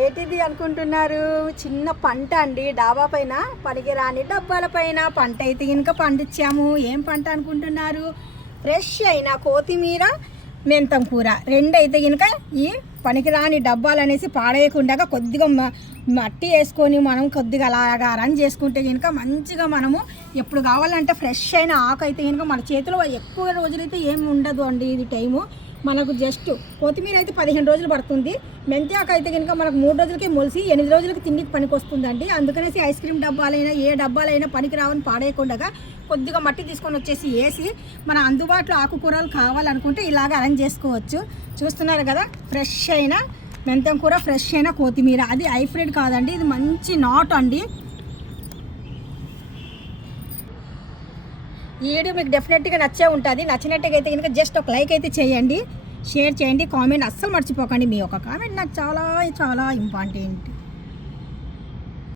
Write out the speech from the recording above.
ఏంటిది అనుకుంటున్నారు? చిన్న పంట అండి. డాబా పైన పనికిరాని డబ్బాల పైన పంట అయితే కనుక పండించాము. ఏం పంట అనుకుంటున్నారు? ఫ్రెష్ అయిన కొత్తిమీర, మెంతం కూర రెండైతే కనుక ఈ పనికిరాని డబ్బాలు అనేసి పాడేయకుండా కొద్దిగా మట్టి వేసుకొని మనం కొద్దిగా అలాగా రన్ చేసుకుంటే కనుక మంచిగా మనము ఎప్పుడు కావాలంటే ఫ్రెష్ అయిన ఆకు అయితే కనుక మన చేతిలో ఎక్కువ రోజులైతే ఏమి ఉండదు అండి. ఇది టైము మనకు జస్ట్ కొత్తిమీర అయితే 15 రోజులు పడుతుంది. మెంతి ఆకు అయితే కనుక మనకు 3 రోజులకే మొలిసి 8 రోజులకి తిండికి పనికి వస్తుందండి. అందుకనేసి ఐస్ క్రీమ్ డబ్బాలైనా ఏ డబ్బాలైనా పనికి రావని పాడేయకుండా కొద్దిగా మట్టి తీసుకొని వచ్చేసి వేసి మన అందుబాటులో ఆకుకూరలు కావాలనుకుంటే ఇలాగ అరేంజ్ చేసుకోవచ్చు. చూస్తున్నారు కదా, ఫ్రెష్ అయిన మెంతం కూర, ఫ్రెష్ అయిన కొత్తిమీర. అది హైబ్రిడ్ కాదండి, ఇది మంచి నాటు అండి. ఈ వీడియో మీకు డెఫినెట్గా నచ్చే ఉంటుంది. నచ్చినట్టుగా అయితే కనుక జస్ట్ ఒక లైక్ అయితే చేయండి, షేర్ చేయండి, కామెంట్ అస్సలు మర్చిపోకండి. మీ ఒక కామెంట్ నాకు చాలా చాలా ఇంపార్టెంట్.